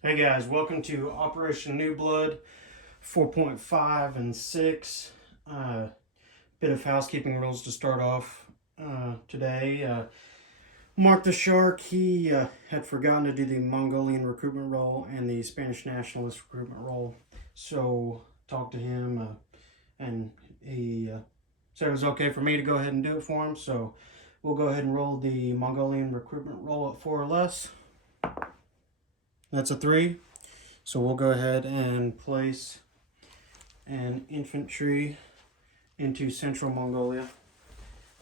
Hey guys, welcome to Operation Newblood 4.5 and 6. Bit of housekeeping rules to start off today. Mark the Shark, he had forgotten to do the Mongolian recruitment role and the Spanish nationalist recruitment role. So talked to him and he said it was okay for me to go ahead and do it for him. So we'll go ahead and roll the Mongolian recruitment role at 4 or less. That's a 3. So we'll go ahead and place an infantry into central Mongolia.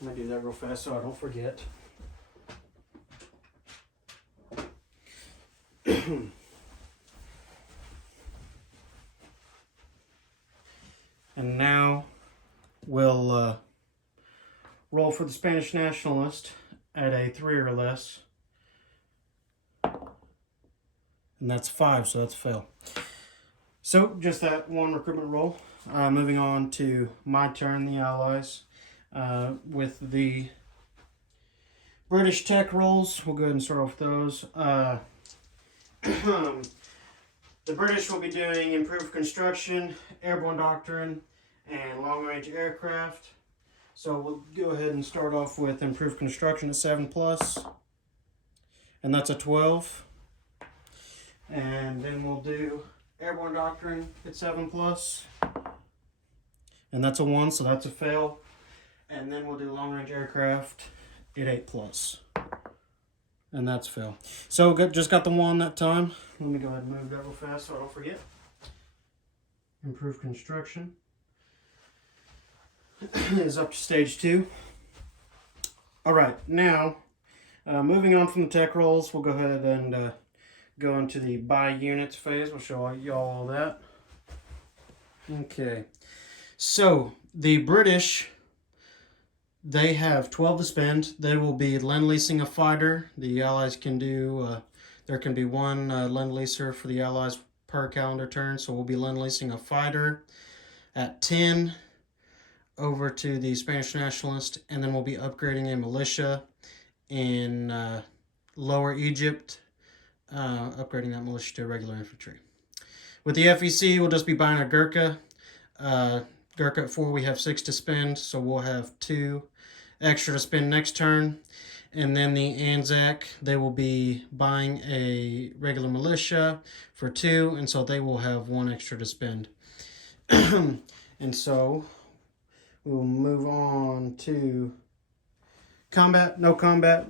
I'm going to do that real fast so I don't forget. And now we'll roll for the Spanish nationalist at a 3 or less. And that's 5, so that's a fail. So, just that one recruitment roll. Moving on to my turn, the Allies. With the British tech rolls, we'll go ahead and start off with those. The British will be doing improved construction, airborne doctrine, and long-range aircraft. So we'll go ahead and start off with improved construction at 7+. And that's a 12. And then we'll do airborne doctrine at 7+. And that's a 1, so that's a fail. And then we'll do long-range aircraft at 8+. And that's a fail. So just got the 1 that time. Let me go ahead and move that real fast so I don't forget. Improved construction is up to stage 2. All right, now moving on from the tech rolls, we'll go ahead and go into the buy units phase. We'll show y'all all that. Okay, so the British, they have 12 to spend. They will be lend-leasing a fighter. The Allies can do, there can be one lend-leaser for the Allies per calendar turn. So we'll be lend-leasing a fighter at 10 over to the Spanish nationalist. And then we'll be upgrading a militia in Lower Egypt. Upgrading that militia to regular infantry. With the FEC, we'll just be buying a Gurkha. Gurkha at 4, we have 6 to spend, so we'll have 2 extra to spend next turn. And then the Anzac, they will be buying a regular militia for 2, and so they will have 1 extra to spend. And so we will move on to combat, no combat.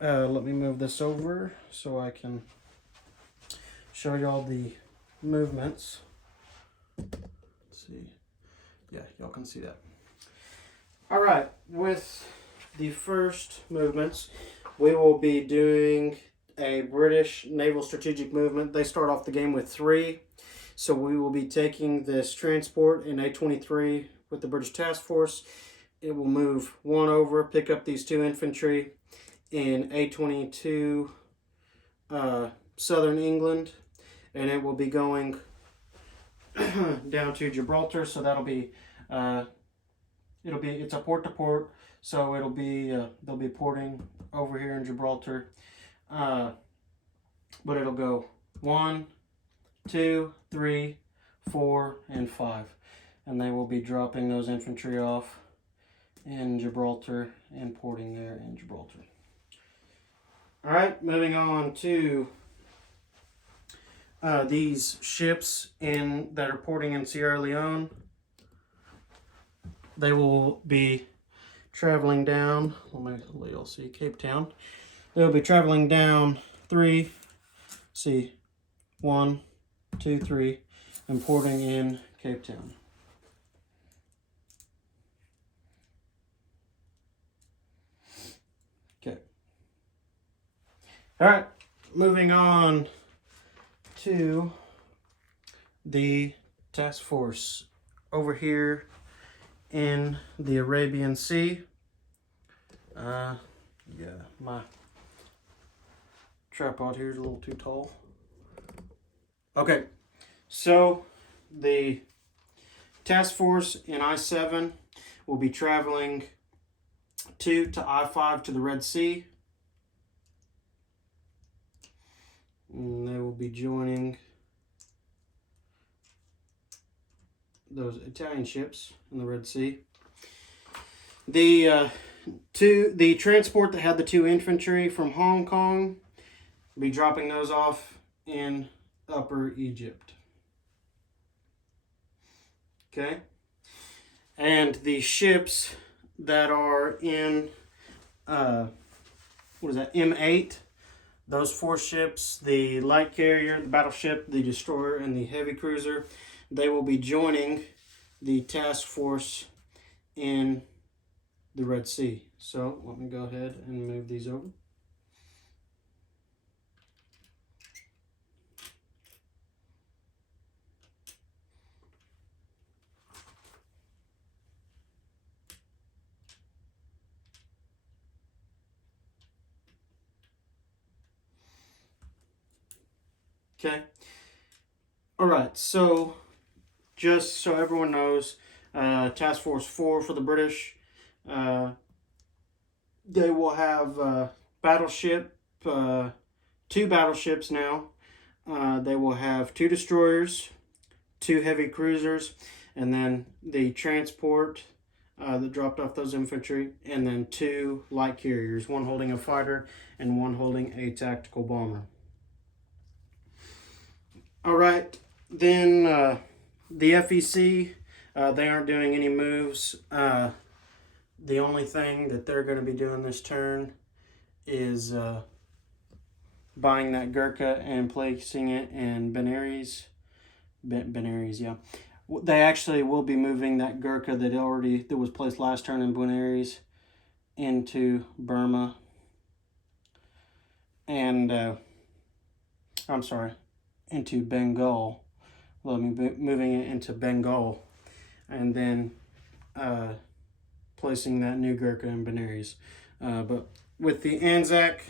Let me move this over so I can show y'all the movements. Let's see. Yeah, y'all can see that. All right, with the first movements, we will be doing a British naval strategic movement. They start off the game with 3. So we will be taking this transport in A-23 with the British task force. It will move 1 over, pick up these 2 infantry in A-22 Southern England, and it will be going down to Gibraltar. So that'll be it's a port to port, so it'll be they'll be porting over here in Gibraltar, but it'll go 1, 2, 3, 4, and 5, and they will be dropping those infantry off in Gibraltar and porting there in Gibraltar. All right, moving on to these ships that are porting in Sierra Leone. They will be traveling down, let y'all see, Cape Town. They'll be traveling down 3, 1, 2, 3, and porting in Cape Town. Okay. All right, moving on to the task force over here in the Arabian Sea. Yeah, my tripod here is a little too tall. Okay, so the task force in I-7 will be traveling to I-5 to the Red Sea. And they will be joining those Italian ships in the Red Sea. The transport that had the 2 infantry from Hong Kong, be dropping those off in Upper Egypt. Okay, and the ships that are in M8, those 4 ships, the light carrier, the battleship, the destroyer, and the heavy cruiser, they will be joining the task force in the Red Sea. So let me go ahead and move these over. Okay. All right. So just so everyone knows, Task Force 4 for the British, they will have battleship, 2 battleships now. They will have 2 destroyers, 2 heavy cruisers, and then the transport that dropped off those infantry, and then 2 light carriers, 1 holding a fighter and 1 holding a tactical bomber. All right, then the FEC, they aren't doing any moves. The only thing that they're going to be doing this turn is buying that Gurkha and placing it in Benares. Benares, yeah. They actually will be moving that Gurkha that was placed last turn in Benares into Burma. And, I'm sorry, into Bengal. Well, moving it into Bengal. And then placing that new Gurkha in Benares. But with the Anzac,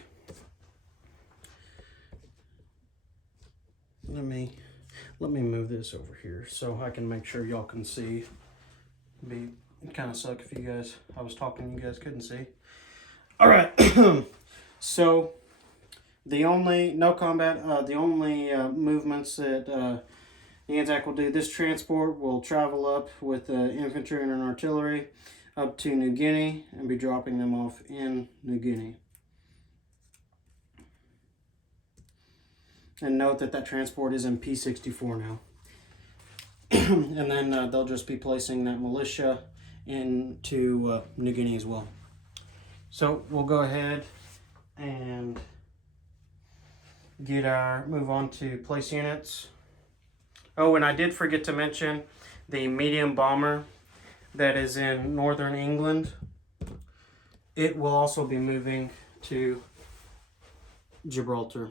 let me move this over here so I can make sure y'all can see. It'd kind of suck if I was talking, you guys couldn't see. All right. So the only movements that the Anzac will do, this transport will travel up with infantry and an artillery up to New Guinea and be dropping them off in New Guinea. And note that transport is in P64 now. And then they'll just be placing that militia into New Guinea as well. So we'll go ahead and move on to place units. Oh, and I did forget to mention the medium bomber that is in northern England. It will also be moving to Gibraltar.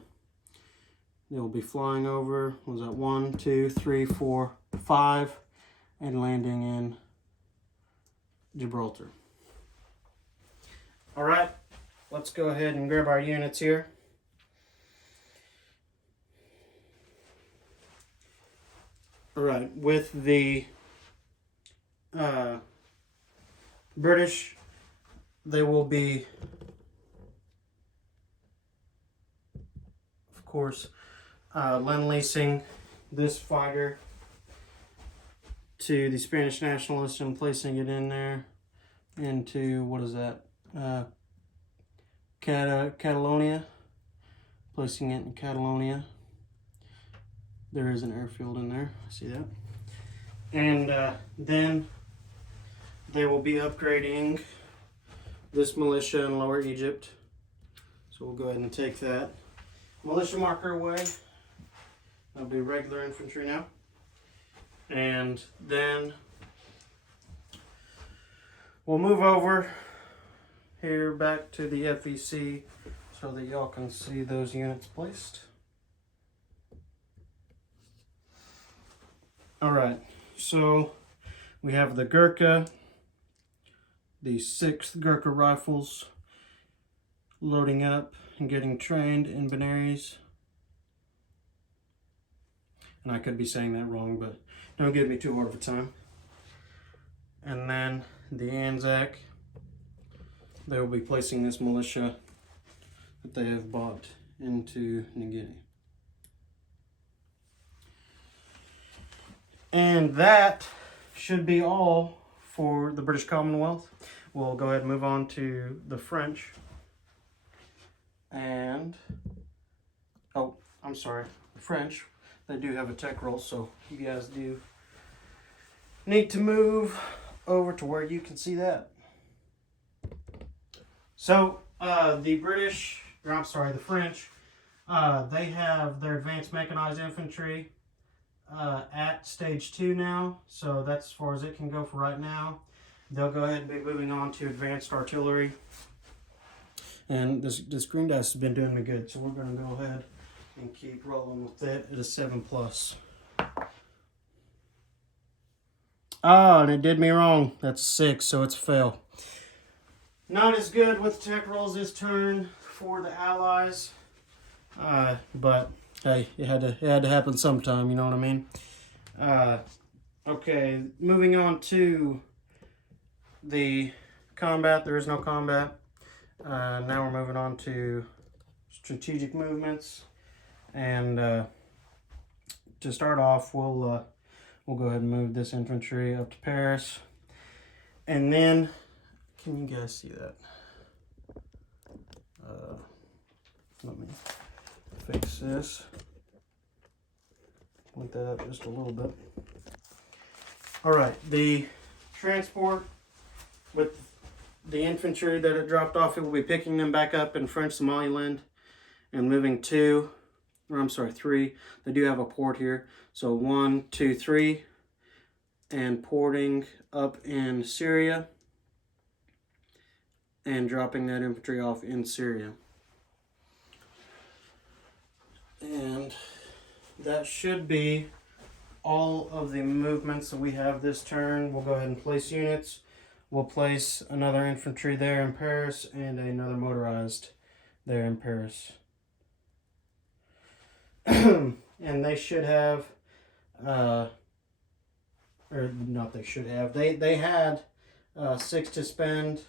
It will be flying over, 1, 2, 3, 4, 5, and landing in Gibraltar. All right, let's go ahead and grab our units here. All right, with the British, they will be, of course, lend-leasing this fighter to the Spanish nationalists and placing it in there into, what is that, Catalonia, placing it in Catalonia. There is an airfield in there, I see that. And then they will be upgrading this militia in Lower Egypt. So we'll go ahead and take that militia marker away. That'll be regular infantry now. And then we'll move over here back to the FEC so that y'all can see those units placed. All right, so we have the Gurkha, the 6th Gurkha Rifles loading up and getting trained in Benares. And I could be saying that wrong, but don't give me too hard of a time. And then the Anzac, they will be placing this militia that they have bought into New Guinea. And that should be all for the British Commonwealth. We'll go ahead and move on to the French. And, oh, I'm sorry, the French, they do have a tech roll, so you guys do need to move over to where you can see that. So, the French, they have their advanced mechanized infantry at stage 2 now, so that's as far as it can go for right now. They'll go ahead and be moving on to advanced artillery. And this green dice has been doing me good, so we're going to go ahead and keep rolling with it at a 7+. Oh, and it did me wrong. That's 6, so it's a fail. Not as good with tech rolls this turn for the Allies, but hey, it had to happen sometime. You know what I mean? Okay, moving on to the combat. There is no combat. Now we're moving on to strategic movements, and to start off, we'll go ahead and move this infantry up to Paris, and then. Can you guys see that? Let me fix this. Point that up just a little bit. All right, the transport with the infantry that it dropped off, it will be picking them back up in French Somaliland and moving 3. They do have a port here. So 1, 2, 3, and porting up in Syria. And dropping that infantry off in Syria. And that should be all of the movements that we have this turn. We'll go ahead and place units. We'll place another infantry there in Paris and another motorized there in Paris. And they should have, or not they should have, they had 6 to spend.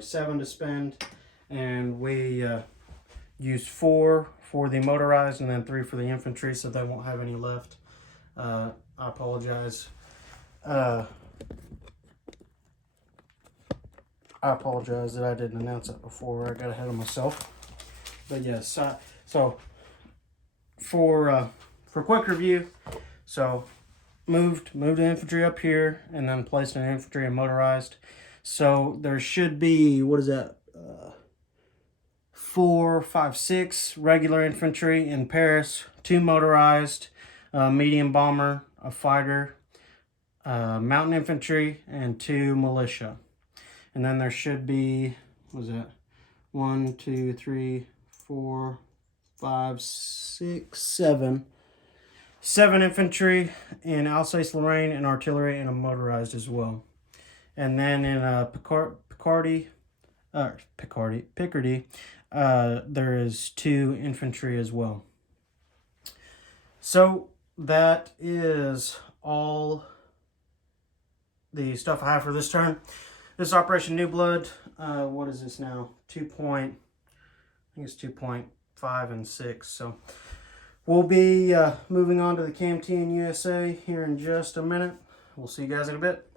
7 to spend, and we used 4 for the motorized and then 3 for the infantry, so they won't have any left. I apologize. I apologize that I didn't announce it before. I got ahead of myself. But yes, so for quick review, so moved the infantry up here and then placed an infantry and motorized. So there should be, what is that, 4, 5, 6 regular infantry in Paris, 2 motorized, medium bomber, a fighter, mountain infantry, and 2 militia. And then there should be, what is that, 1, 2, 3, 4, 5, 6, 7. 7 infantry in Alsace-Lorraine and artillery and a motorized as well. And then in Picardy, there is 2 infantry as well. So that is all the stuff I have for this turn. This is Operation Newblood. What is this now? I think it's 2.5 and 6. So we'll be moving on to the CAMT in USA here in just a minute. We'll see you guys in a bit.